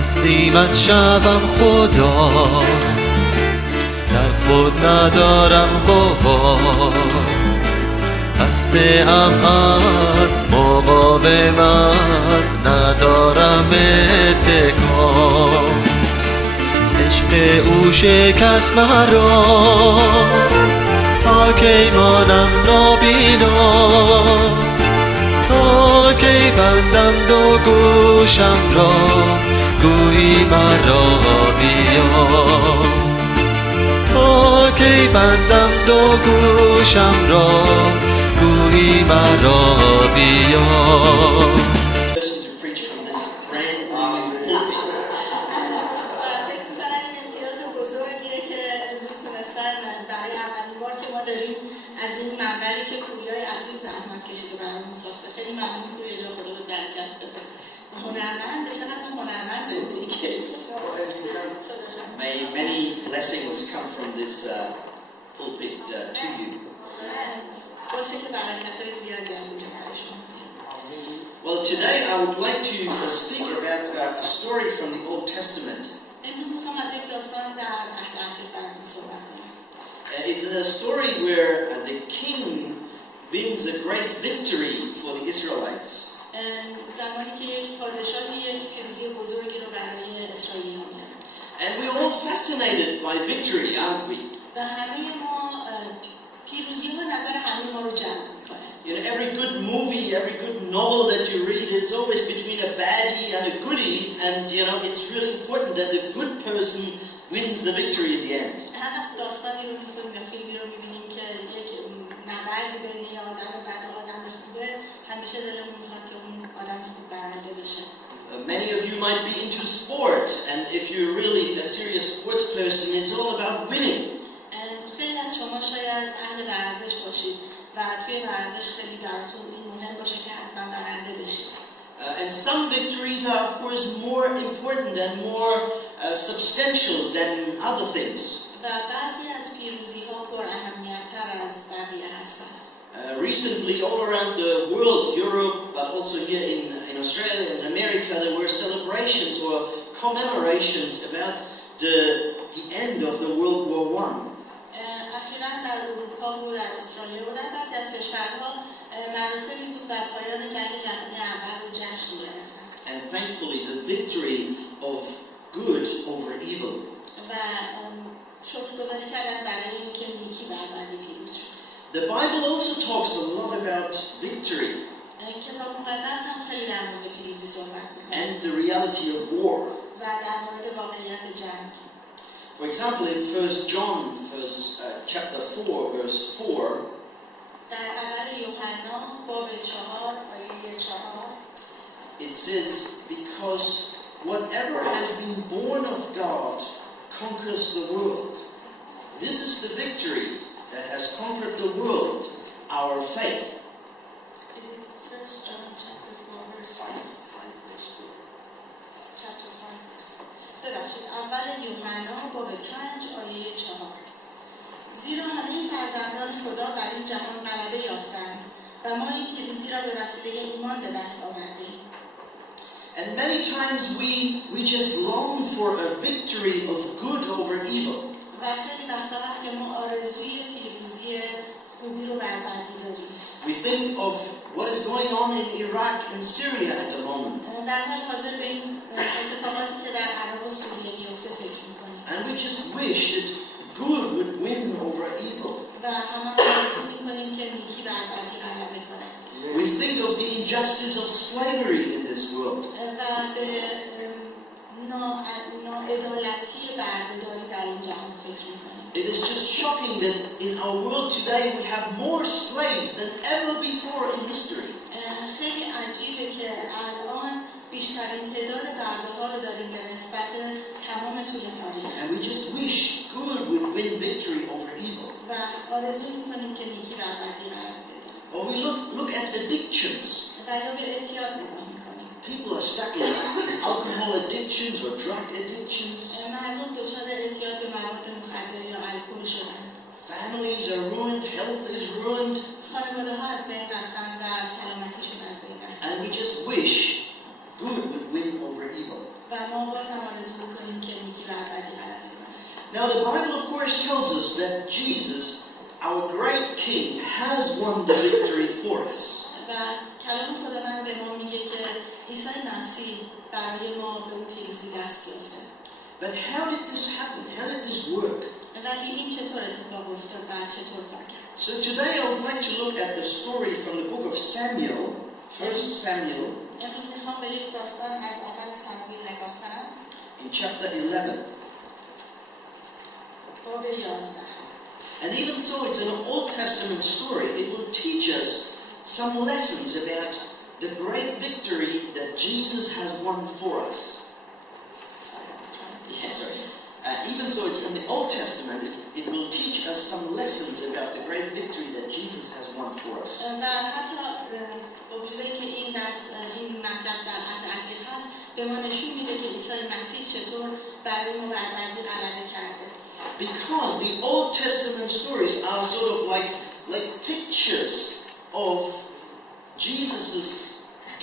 تسلیمت شوم خدا، در خود ندارم قوا، خسته ام از مقاومت، ندارم اتکا. عشق او شکست مرا، تا کی مانم نابینا، تا کی بندم دو گوشم را، گویی مرا بیا، تا کی بندم دو گوشم را، گویی مرا بیا. از این منبری که پوریای عزیز زحمت کشیده برامون ساخته. خیلی ممنون پوریا جان، خدا به برکت بده. هنرمند چقدر هنرمند داریم توی کلیسا. May many blessings come from this pulpit to you. باشه که برکت‌های زیادی از اینجا برشون. Well, today I would like to speak about a story from the Old Testament. امروز می‌خوام از یک داستان در عهد عتیق براتون صحبت کنم. It's a story where the king wins a great victory for the Israelites. زمانی که یک پادشاهی یک پیروزی بزرگی رو برای اسرائیلی‌ها میاره. And we're all fascinated by victory, aren't we? و همه ما پیروزی به نظر همه ما رو جلب می‌کنه. You know, every good movie, every good novel that you read, it's always between a baddie and a goodie, and you know, it's really important that the good person wins the victory in the end. هر وقت داستانی رو می‌خونیم یا فیلمی رو می‌بینیم که یک نبردی بین یه آدم بد و آدم خوبه، همیشه دلمون می‌خواد که اون آدم خوب برنده بشه. Many of you might be into sport, and if you're really a serious sports person, it's all about winning. خیلی از شما شاید اهل ورزش باشید و توی ورزش خیلی براتون این مهم باشه که حتما برنده بشید. And some victories are, of course, more important and more substantial than other things. و بعضی از پیروزی‌ها پر اهمیت‌تر از بقیه هستند. Recently, all around the world, Europe, but also here in Australia and America, there were celebrations or commemorations about the end of the World War I. اخیراً در اروپا و در استرالیا و در بعضی از کشورها مراسمی بود بر پایان جنگ جهانی اول رو جشن گرفتن. And thankfully, the victory of good over evil. و شکرگزاری کردن برای اینکه نیکی بر بدی پیروز شد. The Bible also talks a lot about victory. کتاب مقدس هم خیلی در مورد پیروزی صحبت می‌کنه. And the reality of war. و در مورد واقعیت جنگ. For example, in 1 John, chapter 4, verse 4, در اول یوحنا باب 4 آیه 4 it says, because whatever has been born of God conquers the world. This is the victory that has conquered the world, our faith. Is it 1 John chapter 4 verse 5? Chapter 5 verse 4. ببخشید اول یوحنا باب 5 آیه 4. زیرا همه فرزندان خدا بر این جهان غلبه یافتند و ما این پیروزی را به وسیله ایمان به دست آوردیم. And many times we just long for a victory of good over evil. و خیلی وقتا هست که ما آرزوی پیروزی خوبی رو بر بدی داریم. We think of what is going on in Iraq and Syria at the moment. در حال حاضر به این اتفاقاتی که در عراق و سوریه میفته فکر می‌کنیم. And we just wish that good would win over evil. و همه آرزو می‌کنیم که نیکی بر بدی غلبه کنه. We think of the injustice of slavery in this world. و به ناعدالتی بردهداری در این جهان فکر می‌کنیم. It is just shocking that in our world today we have more slaves than ever before in history. خیلی عجیبه که الان بیشترین تعداد برده‌ها رو داریم به نسبت تمام طول تاریخ. And we just wish good would win victory over evil. و آرزو می‌کنیم که نیکی بر بدی غلبه کنه. Or we look at addictions. و یا به اعتیاد نگاه می‌کنیم. People are stuck in alcohol addictions or drug addictions. مردم دچار اعتیاد به مواد مخدر یا الکل شدند. Families are ruined, health is ruined. خانواده‌ها از بین رفتن و سلامتیشون از بین رفت. And we just wish good would win over evil. و ما باز هم language tells us that Jesus, our great King, has won the victory for us. و کلام خداوند به ما میگه که عیسی مسیح برای ما به اون پیروزی دست یافته. But how did this happen? How did this work? ولی این چطور اتفاق افتاد و چطور کار کرد؟ So today I would like to look at the story from the book of Samuel, 1 Samuel, امروز میخوام به یک داستان از اول سموئیل نگاه کنم. in chapter 11. باب 11. And even though it's an Old Testament story, it will teach us some lessons about the great victory that Jesus has won for us. Yeah, sorry. Even though it's from the Old Testament, it will teach us some lessons about the great victory that Jesus has won for us. و حتی با وجود که این درس این مطلب در عهد عتیق هست به ما نشون میده که عیسی مسیح چطور برای ما بر بدی غلبه کرده. Because the Old Testament stories are sort of like pictures of Jesus's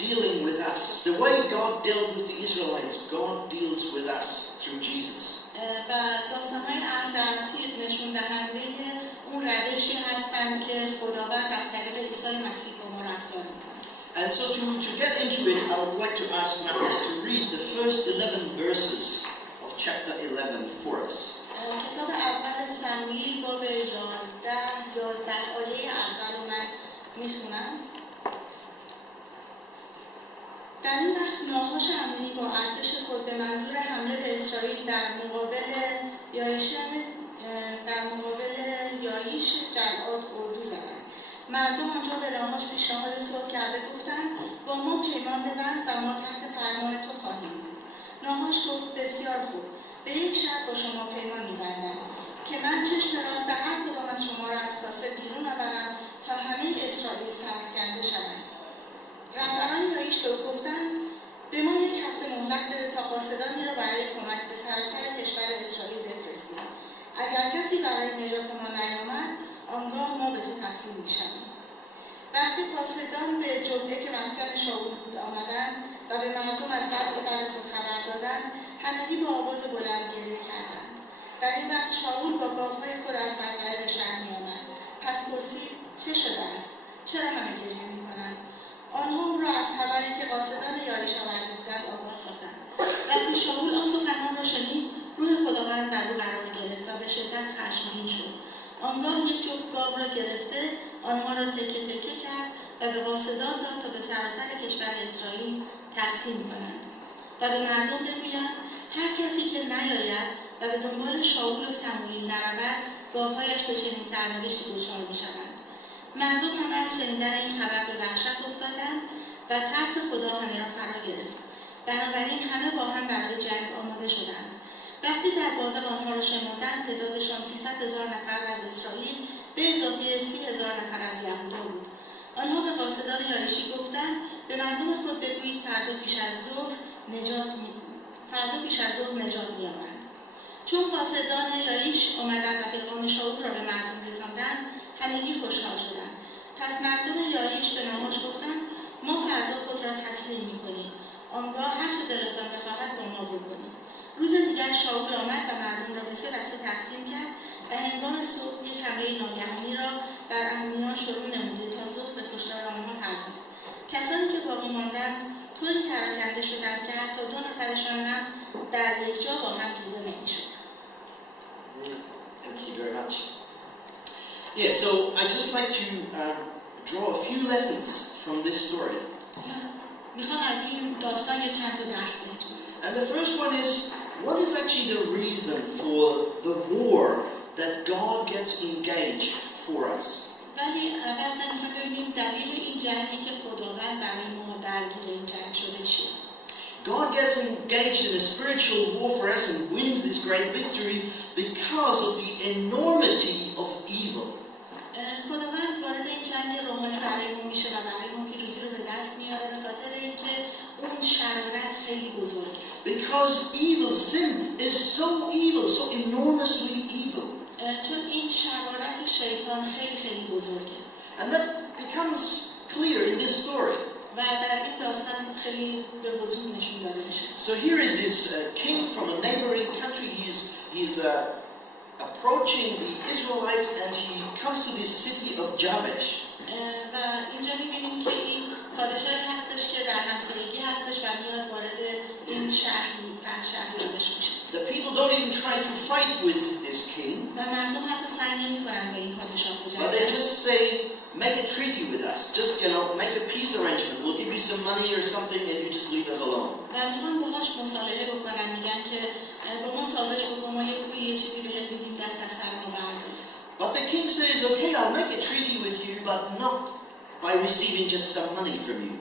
dealing with us. The way God dealt with the Israelites, God deals with us through Jesus. و داستان‌های عهد عتیق نشون دهنده اون روشی هستند که خداوند از طریق عیسی مسیح با ما رفتار می‌کنه. And so to get into it, I would like to ask Matthias to read the first 11 verses of chapter 11 for us. کتاب اول سموئیل باب 11 آیه اول رو من میخونم. در این وقت ناهاش امونی با ارتش خود به منظور حمله به اسرائیل در مقابل یاییش جلعاد اردو زدند. مردم آنجا به ناهاش پیشنهاد صلح کرده گفتند با ما پیمان ببند و ما تحت فرمان تو خواهیم بود. ناهاش گفت بسیار خوب، به یک شرط با شما پیمان می‌بندم که من چشم راست هر کدام از شما را از کاسه بیرون آورم تا همه اسرائیل سرافکنده شوند. رهبران یاییش به او گفتند به ما یک هفته مهلت بده تا قاصدانی را برای کمک به سراسر کشور اسرائیل بفرستیم. اگر کسی برای نجات ما نیامد آنگاه ما به تو تسلیم می‌شویم. وقتی قاصدان به جبهه که مسکن شاول بود آمدند و به مردم از وضع بد خود خبر دادند همگی با آواز بلند گریه کردند. در این وقت شاول با گاوهای خود از مزرعه به شهر می‌آمد. پس پرسید چه شده است؟ چرا همه گریه می‌کنند؟ آنها او را از خبری که قاصدان یاییش آورده بودند آگاه ساختند. وقتی شاول آن سخنان را شنید روح خداوند بر او قرار گرفت و به شدت خشمگین شد. آنگاه یک جفت گاو را گرفته آنها را تکه تکه کرد و به قاصدان داد تا به سراسر کشور اسرائیل تقسیم کنند و به مردم بگویند هر کسی که نیاید و به دنبال شاول و سموئیل نرود گاوهایش به چنین سرنوشتی دچار می‌شوند. مردم هم از شنیدن این خبر به وحشت افتادند و ترس خدا همه را فرا گرفت. بنابراین همه با هم برای جنگ آماده شدند. وقتی در بازار آنها را شمردند تعدادشان 300,000 نفر از اسرائیل به اضافه 30,000 نفر از یهودا بود. آنها به قاصدان یاییشی گفتند به مردم خود بگویید فردا پیش از ظهر نجات می‌یابند. چون قاصدان یاییش آمدند و پیغام شاول را به مردم رساندند همگی خوشحال شدند. پس مردم یاییش به ناهاش گفتند ما فردا خود را تسلیم می‌کنیم. آنگاه هر چه دلتان بخواهد با ما بکنید. روز دیگر شاول آمد و مردم را به 3 دسته تقسیم کرد و هنگام صبح یک حمله ناگهانی را بر امونیان شروع نموده تا ظهر به کشتار آنها پرداخت. کسانی که باقی ماندند طوری پراکنده شدند که حتی 2 نفرشان هم در یک جا با هم دیده نمی‌شدند. Thank you very much. Yeah, so I'd just like to draw a few lessons from this story. میخوام از این داستان یک چند تا درس بهتون. And the first one is, what is actually the reason for the war that God gets engaged for us? ولی اول اصلا میخوام ببینیم دلیل این جنگی که خداوند برای ما درگیر این جنگ شده چیه؟ God gets engaged in a spiritual war for us and wins this great victory because of the enormity of evil. خداوند وارد این جنگ روحانی برای ما میشه و برای ما پیروزی رو به دست میاره به خاطر اینکه اون شرارت خیلی بزرگه. Because evil, sin is so evil, so enormously evil. چون این شرارت شیطان خیلی خیلی بزرگه. And that becomes clear in this story. و در این داستان خیلی به وضوح نشون داده میشه. So here is this king from a neighboring country. He's approaching the Israelites and he comes to this city of Jabesh. و اینجا می‌بینیم که این پادشاهی هستش که در همسایگی هستش و میاد وارد این شهر یادش میشه. The people don't even try to fight with this king. و مردم حتی سعی نمی‌کنن با این پادشاه But they بجنگن. just say, make a treaty with us. Just, make a peace arrangement. We'll give you some money or something and you just leave us alone. و میخوان باهاش مصالحه بکنن، میگن که با ما سازش بکن، ما یه چیزی بهت میدیم، دست از سر ما بردار. But the king says, okay, I'll make a treaty with you, but not by receiving just some money from you.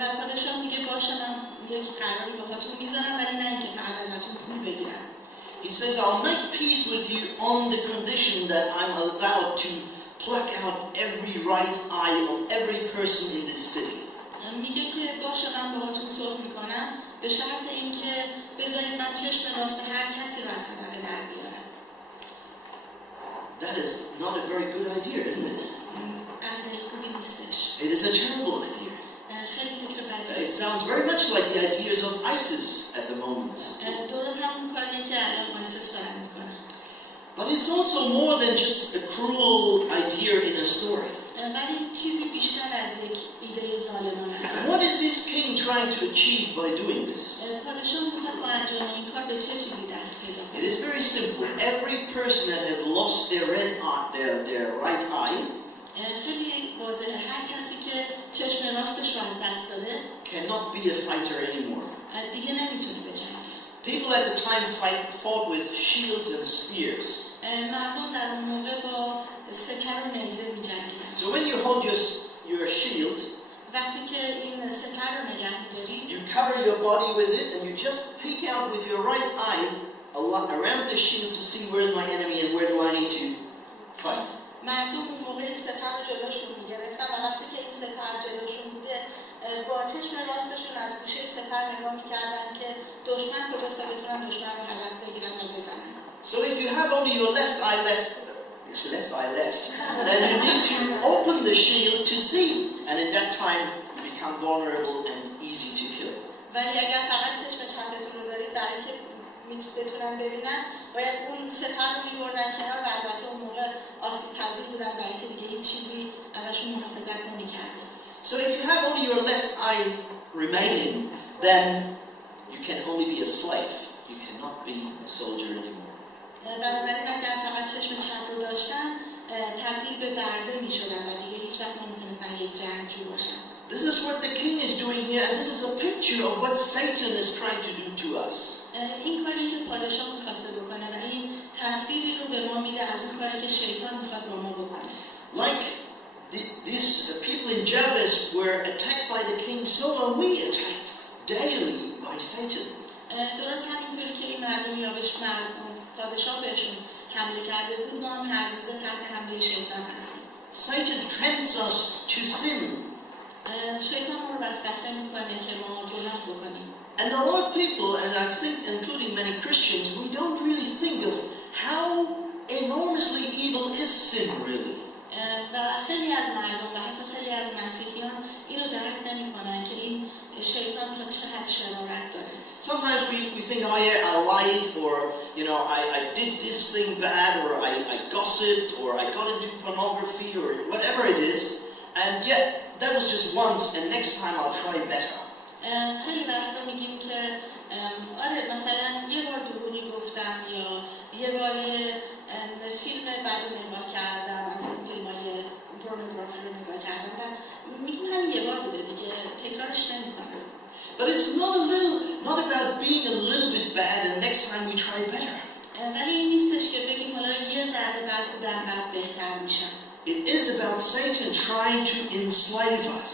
و پادشاه میگه باشه، من یک قراری باهاتون میذارم ولی نه اینکه فقط ازتون پول بگیرم. He says, I'll make peace with you on the condition that I'm allowed to pluck out every right eye of every person in this city. میگه که باشه، من باهاتون صلح میکنم به شرط اینکه بذارید من چشم راست هر کسی رو از حلقه در بیارم. That is not a very good idea, isn't it? عقیده خوبی نیستش. It is a terrible idea. خیلی فکر بدیه. It sounds very much like the ideas of ISIS at the moment. درست همون کاریه که الان آیسیس دارن میکنن. But it's also more than just a cruel idea in a story. ولی چیزی بیشتر از یک ایده ظالمانه است. What is this king trying to achieve by doing this? پادشاه میخواد با انجام این کار به چه چیزی دست پیدا کنه؟ It is very simple. Every person that has lost their their right eye خیلی واضحه، هر کسی که چشم راستش رو از دست داده cannot be a fighter anymore. دیگه نمیتونه بجنگه. People at the time fought with shields and spears. مردم در اون موقع با سپر و نیزه می‌جنگیدن. So when you hold your shield, وقتی که این سپر رو نگه می‌داری، you cover your body with it and you just peek out with your right eye around the shield to see where's my enemy and where do I need to fight. مردم اون موقع سپر رو جلوشون می‌گرفتن و وقتی که این سپر جلوشون بوده با چشم راستشون از گوشه سپر نگاه می‌کردن که دشمن کجاست تا بتونن دشمن رو هدف بگیرن و بزنن. So if you have only your left eye left, then you need to open the shield to see, and at that time you become vulnerable and easy to kill. ولی اگر فقط چشم چپتون رو دارید برای اینکه بتونن ببینن باید اون سپر رو می‌بردن کنار و البته اون موقع آسیب پذیر بودن برای اینکه دیگه هیچ چیزی ازشون محافظت نمی‌کرده. So if you have only your left eye remaining, then you can only be a slave. You cannot be a soldier anymore. بنابراین اگر فقط چشم چپ رو داشتن تبدیل به برده می‌شدن و دیگه هیچ وقت نمی‌تونستن یک جنگجو باشن. This is what the king is doing here, and this is a picture of what Satan is trying to do to us. این کاری که پادشاه می‌خواسته بکنه و این تصویری رو به ما میده از اون کاری که شیطان می‌خواد با ما بکنه. Like these people in Jabesh were attacked by the king, so are we attacked daily by Satan. درست همینطوری که این مردم یابش پادشاه بهشون حمله کرده بود، ما هم هر روز تحت حمله شیطان هستیم. Satan tempts us to sin. شیطان ما رو وسوسه میکنه که ما گناه بکنیم. And a lot of people, and I think including many Christians, we don't really think of how enormously evil is sin really. و خیلی از مردم و حتی خیلی از مسیحیان اینو درک نمیکنن که این شیطان تا چه حد شرارت داره. Sometimes we think, oh yeah, I lied, or I did this thing bad, or I gossiped, or I got into pornography, or whatever it is, and yet that was just once, and next time I'll try better. خیلی وقتا میگیم که آره مثلا یه بار دروغی گفتم یا یه بار فیلم بدو نگاه کردم، از این فیلم‌های پورنوگرافی رو نگاه کردم و میگیم همین یه بار بوده دیگه، تکرارش نمی‌کنم. But it's not about being a little bit bad and next time we try better. ولی این نیستش که بگیم حالا یه ذره بد بودم بعد بهتر میشم. It is about Satan trying to enslave us.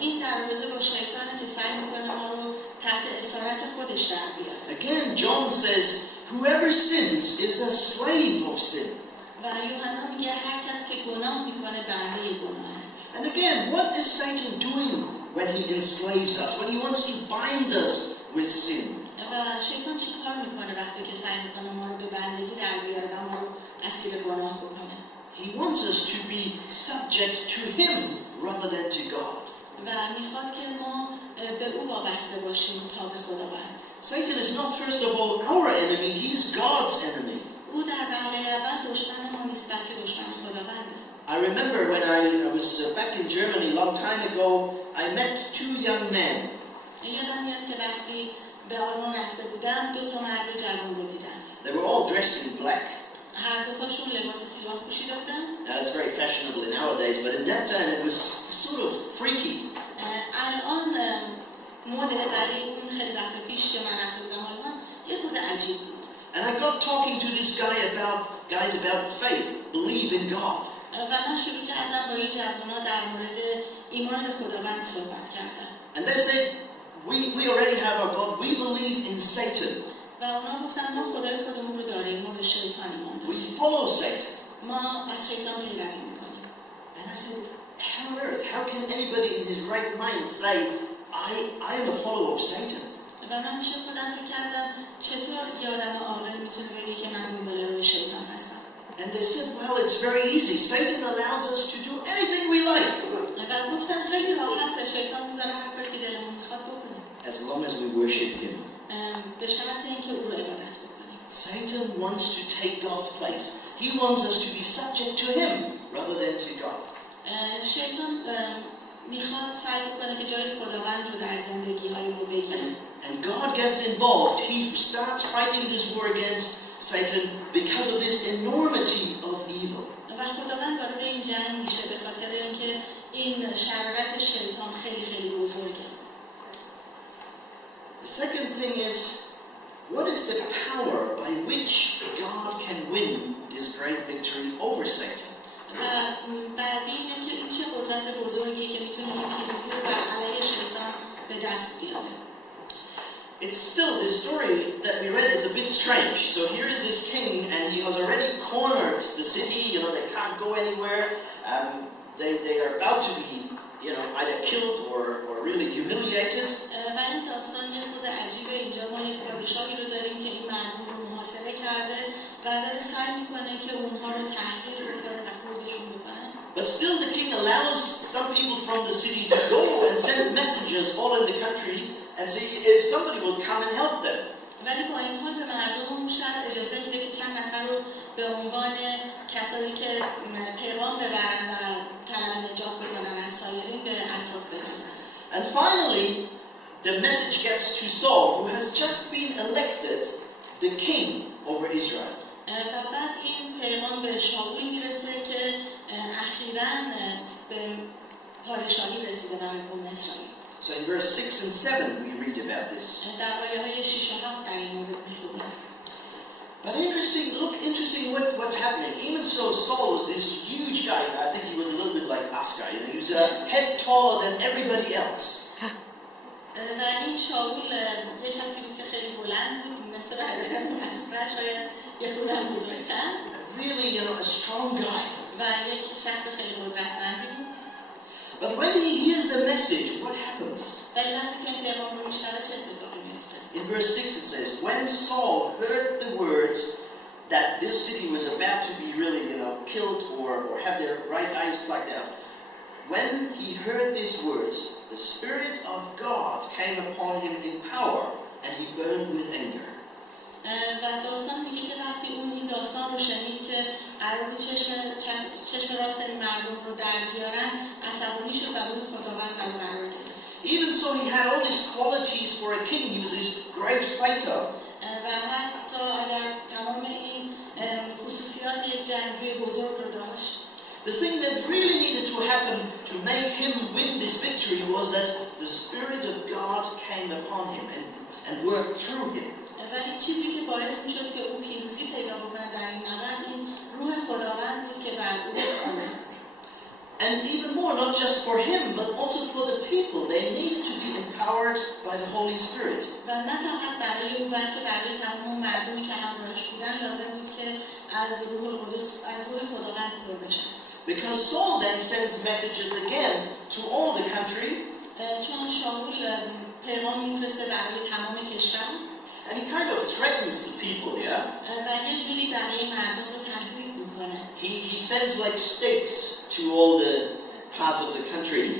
این در رابطه با شیطانه که سعی میکنه ما رو تحت اسارت خودش در بیاره. Again, John says, whoever sins is a slave of sin. و یوحنا میگه هر کس که گناه میکنه بنده گناهه. And again, what is Satan doing when he enslaves us, when he wants to bind us with sin? و شیطان چی کار میکنه وقتی که سعی میکنه ما رو به بندگی در بیاره و ما رو اسیر گناه بکنه؟ He wants us to be subject to him rather than to God. و میخواد که ما به او وابسته باشیم تا به خداوند. Satan is not first of all our enemy, he's God's enemy. او او در وهله اول دشمن ما نیست بلکه دشمن خداونده. I remember when I was back in Germany a long time ago, I met two young men. یادم میاد که وقتی به آلمان رفته بودم 2 مرد جوان رو دیدم. They were all dressed in black. هر دوتاشون لباس سیاه پوشیده بودن. Now that's very fashionable nowadays, but in that time it was sort of freaky. الان مده ولی اون خیلی وقت پیش که من رفته بودم آلمان یه خورده عجیب بود. And I got talking to this guys about faith, believe in God. و من شروع کردم با این جوونا در مورد ایمان به خداوند صحبت کردم. And they said, we already have our God. We believe in Satan. و اونا گفتن ما خدای خودمون رو داریم، ما به شیطان ایمان We داریم. follow Satan. ما از شیطان پیروی میکنیم. And I said, how on earth? How can anybody in his right mind say, I am a follower of Satan? و من میشه خودم فکر کردم چطور یه آدم عاقل میتونه بگه که من دنبال روی شیطان هستم. And they said, well, it's very easy. Satan allows us to do anything we like. و گفتم خیلی راحته، شیطان میذاره هر کاری که دلمون میخواد بکنیم. As long as we worship him. به شرط اینکه او رو عبادت بکنیم. Satan wants to take God's place. He wants us to be subject to him rather than to God. شیطان میخواد سعی بکنه که جای خداوند رو در زندگی‌های ما بگیره. And God gets involved. He starts fighting this war against Satan because of this enormity of evil. و خداوند وارد این جنگ میشه به خاطر اینکه این شرارت شیطان خیلی خیلی بزرگه. The second thing is, what is the power by which God can win this great victory over Satan? و بعدی اینه که این چه قدرت بزرگیه که میتونه این پیروزی رو بر علیه شیطان به دست بیاره. It's still, the story that we read is a bit strange. So here is this king and he has already cornered the city, they can't go anywhere. They are about to be, either killed or really humiliated. و این داستان یه خورده عجیبه. اینجا ما یک پادشاهی رو داریم که این مردم رو محاصره کرده و داره سعی میکنه که اونها رو تحقیر بکنه و خوردشون بکنه. But still the king allows some people from the city to go and send messengers all in the country and see if somebody will come and help them. ولی با این حال به مردم اون شهر اجازه میده که چند نفر رو به عنوان کسانی که پیغام ببرن و طلب نجات بکنن از سایرین به اطراف بفرستن. And finally, the message gets to Saul, who has just been elected the king over Israel. و بعد این پیغام به شاول میرسه که اخیراً به پادشاهی رسیده برای قوم اسرائیل. So in verse 6 and 7 we read about this. در آیه‌های 6 و 7 در این مورد می‌خونیم. But interesting what's happening. Even so, Saul was this huge guy. I think he was a little bit like us guy. He was a head taller than everybody else. و این شاول یک کسی بود که خیلی بلند بود، مثل اسرا شاید یه خورده بزرگتر. Really, a strong guy. و یک شخص خیلی قدرتمندی بود. But when he hears the message, what happens? ولی وقتی که این پیغام رو میشنوه چه اتفاقی میفته؟ In verse 6 it says, when Saul heard the words that this city was about to be really, killed or have their right eyes plucked out, when he heard these words, the Spirit of God came upon him in power and he burned with anger. و داستان میگه که وقتی اون این داستان رو شنید که قرار بود چشم راست این مردم رو در بیارن، عصبانی شد و روح خداوند در قرار گرفت. Even so, he had all these qualities for a king. He was this great fighter. و حتی اگر تمام این خصوصیات یک جنگجوی بزرگ رو داشت. The thing that really needed to happen to make him win this victory was that the Spirit of God came upon him and worked through him. ولی چیزی که باعث میشد که او پیروزی پیدا بکنه در این نبرد این روح خداوند بود که بر او آمد. And even more, not just for him, but also for the people. They needed to be empowered by the Holy Spirit. و نه فقط برای او بلکه برای تمام مردمی که همراهش بودن لازم بود که از روح قدوس از روح خداوند پر بشن. Because Saul then sends messages again to all the country. چون شاول پیغام میفرسته برای تمام کشور. And he kind of threatens the people, yeah? و یه جوری برای مردم رو تهدید میکنه. He sends like stakes to all the parts of the country.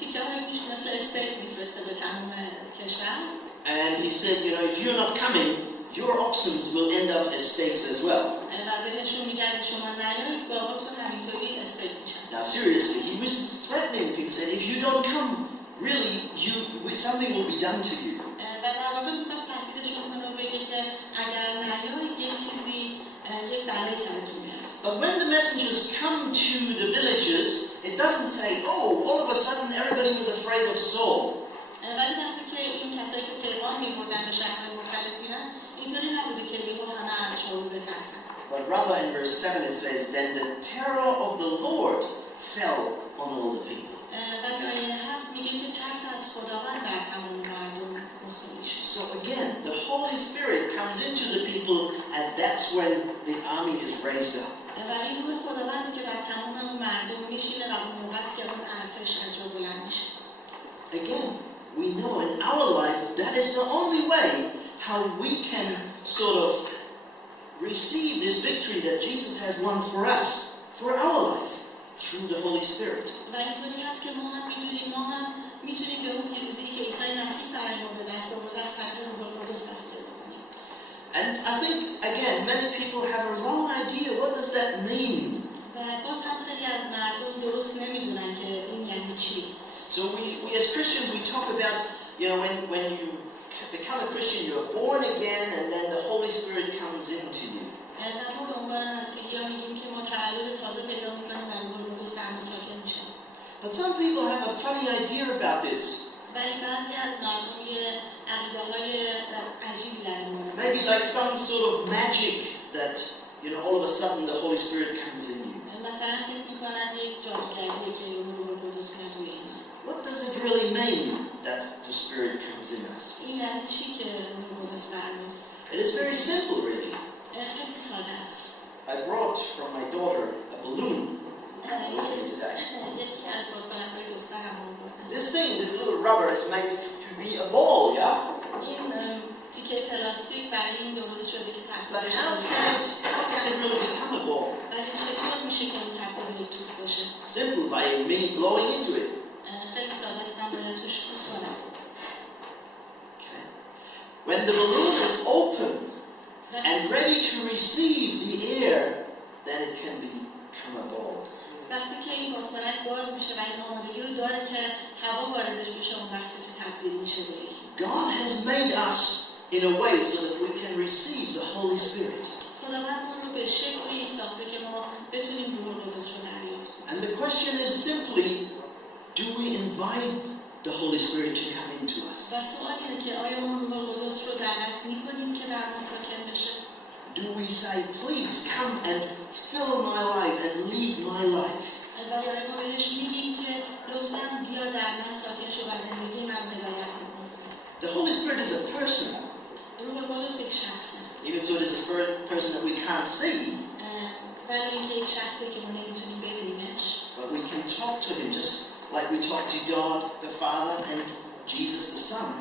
تیکه های گوشت مثل استیک میفرسته به تمام کشور. And he said, if you're not coming, your oxen will end up as steaks as well. بهشون میگه اگه شما نیایید گاواتون همینطوری استیک میشن. Now seriously, he was threatening people, saying, if you don't come, really, something will be done to you. و در واقع میخواست تهدیدشون کنه و بگه که اگر نیایید یک چیزی یک بلایی سرتون میاد. But when the messengers come to the villages, it doesn't say, oh, all of a sudden everybody was afraid of Saul. ولی وقتی که این کسایی که پیغام میبردن به شهرهای مختلف میرن اینطوری نبوده که یهو همه از شاول بترسن. But rather in verse 7 it says, then the terror of the Lord fell on all the people. ولی آیه 7 میگه که ترس از خداوند بر تمام مردم مستولی شد. So again, the Holy Spirit comes into the people, and that's when the army is raised up. و این روح خداوندی که بر تمام اون مردم میشینه و اون موقع است که اون ارتش از جا بلند میشه. Again, we know in our life that is the only way how we can sort of receive this victory that Jesus has won for us, for our life, through the Holy Spirit. و اینطوری هست که ما هم میتونیم به اون پیروزی که عیسی مسیح برای ما به دست آورده از طریق روح القدس دست پیدا کنیم. And I think, again, many people have a wrong idea. What does that mean? و باز هم خیلی از مردم درست نمیدونن که این یعنی چی. So we as Christians, we talk about, when you become a Christian, you're born again, and then the Holy Spirit comes into you. و ما به عنوان مسیحی‌ها میگیم که ما تولد تازه پیدا میکنیم و روح القدس در ما ساکن میشه. But some people have a funny idea about this. ولی بعضی از مردم یه عقیده‌های عجیبی در این مورد. Maybe like some sort of magic that, all of a sudden the Holy Spirit comes in you. مثلا فکر میکنن یک جادوگریه که روح القدس میاد توی اینا. What does it really mean that the Spirit comes in us? این یعنی چی که روح القدس بر ماست؟ It is very simple, really. خیلی ساده است. I brought from my daughter a balloon. یکی از بادکنک‌های دخترم آوردن. This little rubber is made to be a ball, yeah? این تیکه پلاستیک برای این درست شده که But تبدیل how can it really become a ball? ولی چطور میشه که این تبدیل به توپ بشه؟ Simple, by me blowing into it. خیلی ساده است، من باید توش فوت کنم. Okay. When the balloon is open and ready to receive the air, then it can become a ball. وقتی که این بادکنک باز میشه و این آمادگی رو داره که هوا واردش بشه اون وقتی که تبدیل میشه به یک. God has made us in a way so that we can receive the Holy Spirit. خداوند ما رو به شکلی ساخته که ما بتونیم روح القدس رو دریافت کنیم. And the question is simply, do we invite the Holy Spirit to come into us? و سوال اینه که آیا ما روح القدس رو دعوت میکنیم که در ما ساکن بشه؟ Do we say, please come and fill my life and lead my life? ولی آیا ما بهش میگیم که لطفاً بیا در من ساکن شو و زندگی من هدایت کن؟ The Holy Spirit is a person. روح القدس یک شخصه. Even so, it is a person that we can't see, ولی اینکه یک شخصی که ما نمیتونیم ببینیمش. but we can talk to him just like we talk to God the Father and Jesus the Son.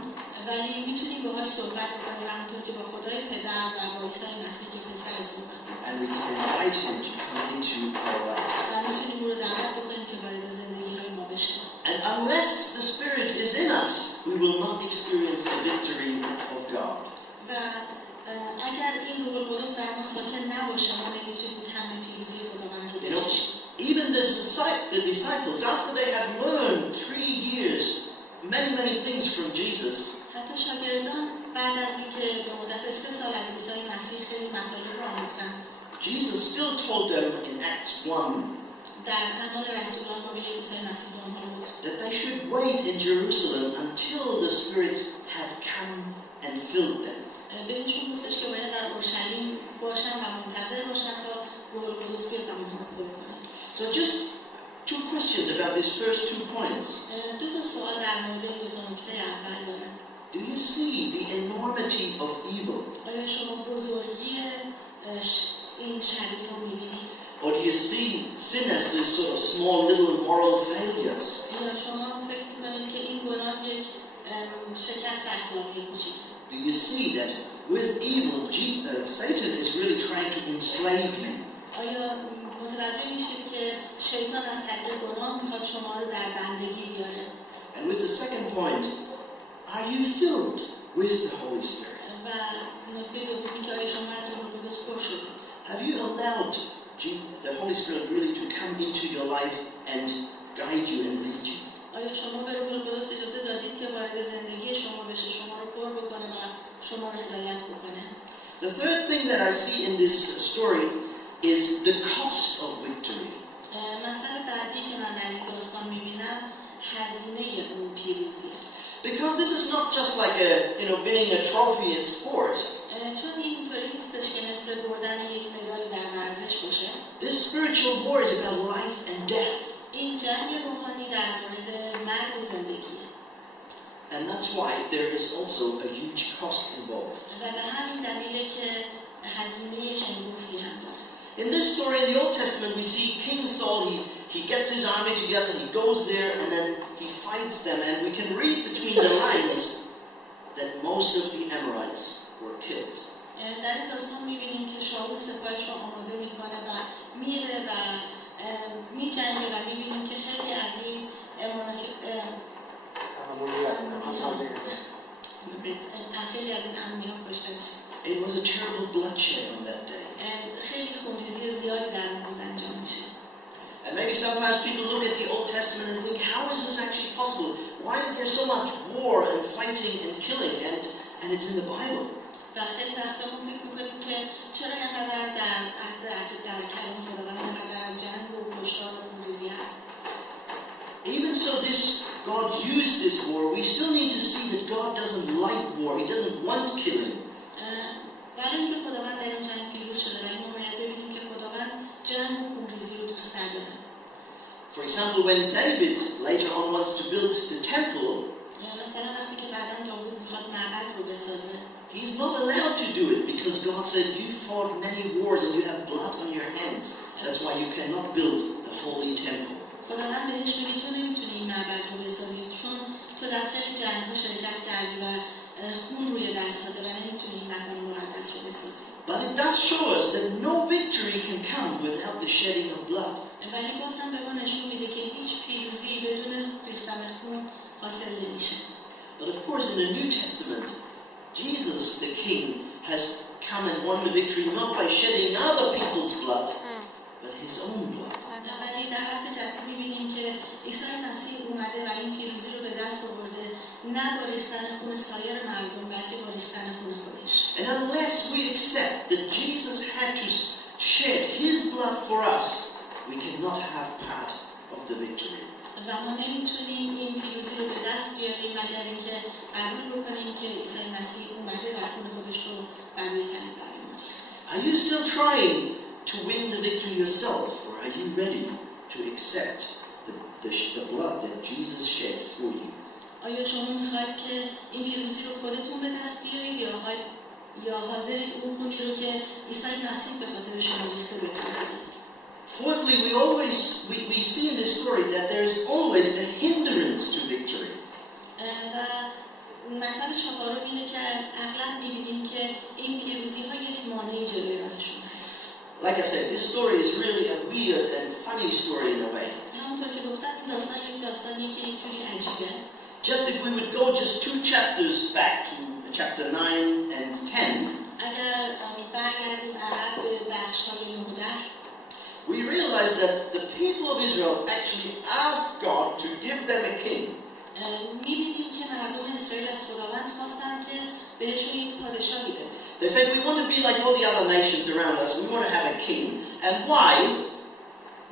ولی میتونیم باهاش صحبت بکنیم همونطور که با خدای پدر و با عیسی مسیح که پسر صحبت کنیم. And we can invite him to come into our lives. و میتونیم او رو دعوت بکنیم که وارد زندگی‌های ما بشه. And unless the Spirit is in us, we will not experience the victory of God. و اگر این روح القدس در ما ساکن نباشه ما نمیتونیم طعم پیروزی خداوند رو بچشیم. Even the disciples, after they have learned 3 years many things from Jesus, حتی شاگردان بعد از اینکه به مدت 3 سال از عیسی مسیح خیلی مطالب رو آموختند، Jesus still told them in Acts 1 در اعمال رسولان با به عیسی مسیح به آنها گفت that they should wait in Jerusalem until the Spirit had come and filled them. بهشون گفتش که باید در اورشلیم باشن و منتظر باشن تا روح القدس بیاد و آنها رو پر کنه. So just 2 questions about these first 2 points. دو تا سوال در مورد این دو تا نکته اول دارم. Do you see the enormity of evil? آیا شما بزرگی این شریر رو می‌بینید؟ Or do you see sin as this sort of small little moral failures? یا شما فکر می‌کنید که این گناه یک شکست اخلاقی کوچیکه؟ Do you see that with evil, Satan is really trying to enslave you? آیا متوجه میشید که شیطان از طریق گناه میخواد شما رو در بندگی بیاره؟ And with the second point, are you filled with the Holy Spirit? و نکته دومی که آیا شما از روح القدس پر شدید؟ Have you allowed the Holy Spirit really to come into your life and guide you and lead you? آیا شما به روح القدس اجازه دادید که وارد زندگی شما بشه، شما رو پر بکنه و شما رو هدایت بکنه؟ The third thing that I see in this story is the cost of victory. مطلب بعدی که من در این داستان می‌بینم هزینه اون پیروزیه. Because this is not just like winning a trophy in sport. چون اینطوری نیستش که مثل بردن یک مدال در ورزش باشه. This spiritual war is about life and death. این جنگ روحانی در مورد مرگ و زندگیه. And that's why there is also a huge cost involved. و به همین دلیله که هزینه هنگفتی هم داره. In this story in the Old Testament, we see King Saul, he gets his army together, he goes there, and then he fights them. And we can read between the lines that most of the Amorites were killed. در این داستان می‌بینیم که شاول سپاهش رو آماده می‌کنه و میره و می‌جنگه و می‌بینیم که خیلی از این خیلی از این اموریان کشته میشه. It was a terrible bloodshed on that day. خیلی خونریزی زیادی در اون روز انجام میشه. And maybe sometimes people look at the Old Testament and think, how is this actually possible? Why is there so much war and fighting and killing and it's in the Bible? و خیلی وقتا ما فکر میکنیم که چرا اینقدر در کلام خداوند اینقدر از جنگ و کشتار و خونریزی هست. Even so, God used this war. We still need to see that God doesn't like war. He doesn't want killing. برای اینکه خداوند در این جنگ پیروز شده، ولی ما باید ببینیم که خداوند جنگ و خونریزی رو دوست نداره. For example, when David later on wants to build the temple, مثلا وقتی که بعداً داوود میخواد معبد رو بسازه، he's not allowed to do it because God said you fought many wars and you have blood on your hands. That's why you cannot build the holy temple. خداوند بهش میگه تو نمیتونی این معبد رو بسازی چون تو در خیلی جنگ‌ها شرکت کردی و خون روی دستاته و نمیتونی این مکان مقدس رو بسازی. But it does show us that no victory can come without the shedding of blood. ولی باز هم به ما نشون میده که هیچ پیروزی بدون ریختن خون حاصل نمیشه. But of course in the New Testament, Jesus the King has come and won the victory not by shedding other people's blood, but his own blood. ولی در عهد جدید می‌بینیم که عیسی مسیح اومده و این پیروزی رو به دست آورده نه با ریختن خون سایر مردم بلکه با ریختن خون خودش. And unless we accept that Jesus had to shed his blood for us, we cannot have part of the victory. و ما نمیتونیم این پیروزی رو به دست بیاریم مگر اینکه قبول بکنیم که عیسی مسیح اومده و خون خودش رو بر روی صلیب برای ما ریخته. Are you still trying to win the victory yourself, or are you ready to accept the blood that Jesus shed for you? آیا شما میخواید که این پیروزی رو خودتون به دست بیارید یا حاضرید اون خونی رو که عیسی مسیح به خاطر شما ریخته بپذیرید؟ Fourthly, we see in this story that there is always a hindrance to victory. و مطلب چهارم اینه که اغلب می‌بینیم که این پیروزی‌ها یک مانعی جلوی راهشون هست. Like I said, this story is really a weird and funny story in a way. همونطور که گفتم این داستان یک داستانیه که یک جوری عجیبه. Just if we would go just 2 chapters back to chapter 9 and 10, اگر برگردیم عقب به بخش‌های 9 و 10 we realize that the people of Israel actually asked God to give them a king. می‌بینیم که مردم اسرائیل از خداوند خواستن که بهشون یک پادشاهی بده. They said, we want to be like all the other nations around us. We want to have a king. And why?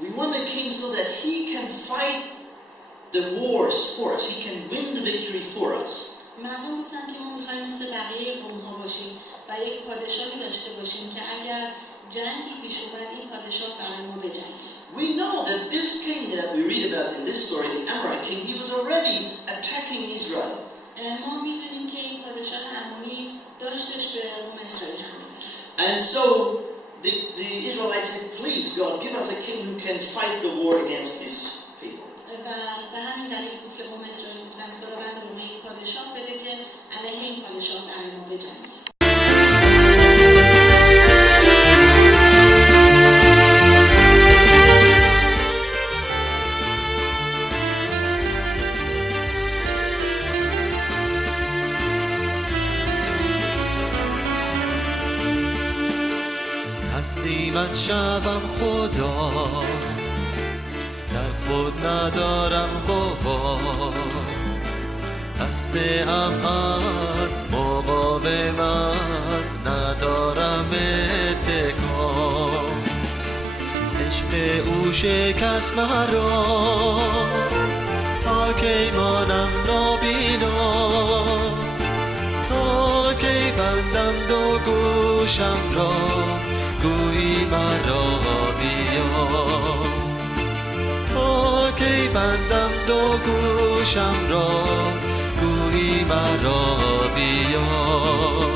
We want a king so that he can fight the wars for us. He can win the victory for us. مردم گفتن که ما می‌خوایم مثل بقیه قوم‌ها باشیم و یک پادشاهی داشته باشیم که اگر جنگی پیش اومد این پادشاه برای ما بجنگه. We know that this king that we read about in this story, the Amorite king, he was already attacking Israel. ما می‌دونیم که این پادشاه امونی داشتش به قوم اسرائیل حمله می‌کرد. And so the Israelites said, please God, give us a king who can fight the war against these people. و به همین دلیل بود که قوم اسرائیل گفتن خداوند به ما یک پادشاه بده که علیه این پادشاه برای ما بجنگه. دست تسلیمت شوم خدا، در خود ندارم قوا، خسته ام از مقاومت، ندارم اتکا. عشق او شکست مرا، تا کی مانم نابینا، تا کی بندم دو گوشم را، گویی مرا بیا. تا کی بندم دو گوشم را، گویی مرا بیا.